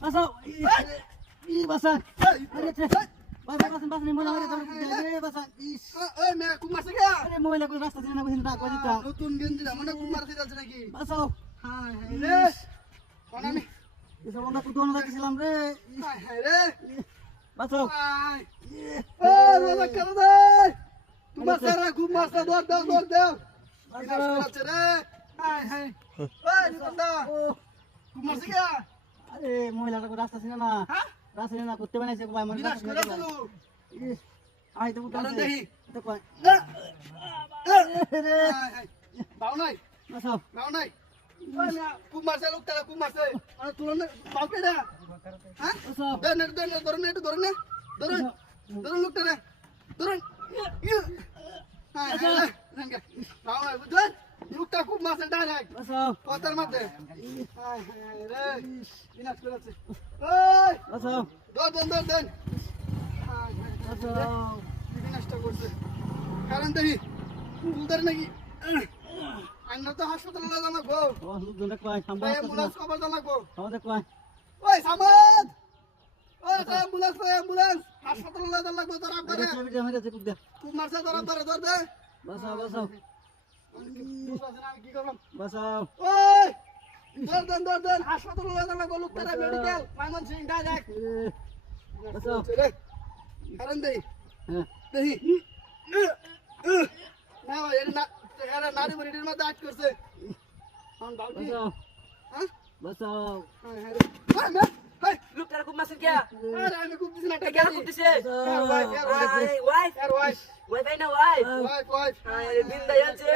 Masuk. Ih, basah. Basah ni mula basah. মেয়ে কুমার থেকে আরে মোবাইল কো রাস্তা দিনা কইছিস না কই দিতা। নতুন গেঞ্জি না মানে কুমার থেকে যাচ্ছে নাকি বাসাও। হাই হাই রে কোন আমি এসব আমরা কত না দেখছিলাম রে। হাই হাই রে বাসাও। হাই এ বাবা করে দে তোমার সারা কুমার সা দৌড় দাও দৌড় দাও বাসাও। যাচ্ছে রে হাই হাই ওই নিকন্দা কুমার থেকে আরে মহিলাটা কো রাস্তা ছিল না। হ্যাঁ রাস্তা ছিল না করতে বানাইছে ভাই মনে বিনাশ করে দিল আই তো উঠা কারণ দেখি তো কই। রে হাই হাই বাউ নাই বাসাও। বাউ নাই ওই না কুমার সা লোক তারা কুমার সা আর তুলনা বাউ কে দে হ্যাঁ বাসাও। ধরুন একটু ধরুন লোকটা রে ধরুন লোকটা খুব মাসে ডাইরেক্ট বাসাও। কথার মধ্যে রে বিনাশ করেছে বাসাও। দেন বাসাও। বিনাশটা করছে কারণ দেখি তুলদার নাকি আমরা তো হাসপাতালে জানাবো ও দুজন কই সামনে অ্যাম্বুলেন্স খবর জানাবো আমাদের কই। ওই সামাদ ওই অ্যাম্বুলেন্স হাসপাতালে লাগবে তোর আব্বারে ভিডিও মেরেছে কুদ দে। খুব মারছে তোর আব্বারে ধর দে বাসাও বাসাও। আমি কি করলাম বাসাও। ওই ধর হাসপাতালে লাগবে লোকটা মেডিকেল মাইমন সিং ডাইরেক্ট বাসাও। কারণ দেই হ্যাঁ। দেখি না ভাই এরা নারী মরিটির মধ্যে আট করছে এখন বাউটি বাসাও। হ্যাঁ বাসাও। হাই লোকটার খুব মাসের কে আরে আমি খুব দিছি না টাকা কেন খুব দিছে ওয়াইফ ওয়াইফ ওয়াইফ না ওয়াইফ ওয়াইফ দিন দাই আছে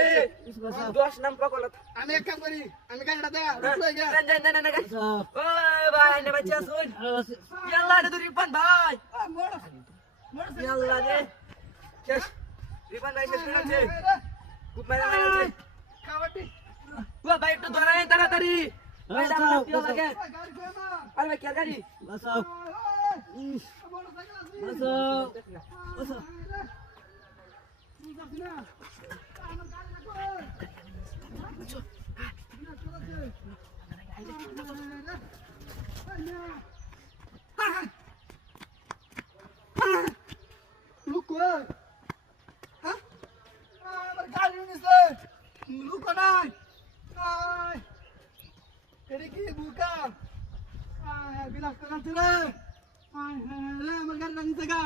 বাসাও। 10 নাম পকলত আমি এক কাম করি আমি গাড়িটা দে রুকলাই গা না বাসাও। ওই ভাই না বাচ্চা শুন ইয়াল্লা রে রিপন ভাই ইয়াল্লা রে শেষ রিপন ভাই শেষ করে আছে খুব মেলা আছে খাওয়াটি ও ভাই একটু ধরাই তাড়াতাড়ি ভাই দাঁড়াও কি লাগে গাড়ি কই না আরে ভাই কি গাড়ি বাসাও। মোটরসাইকেল আছে বাসাও। বাসাও। তুই যাবি না আমার গাড়ি রাখো Look where? Huh? আমার গাড়ি নিছে লুকো নাই এটা কি বুকা বিলাস করে রে আমার গাড়ি নিছে গা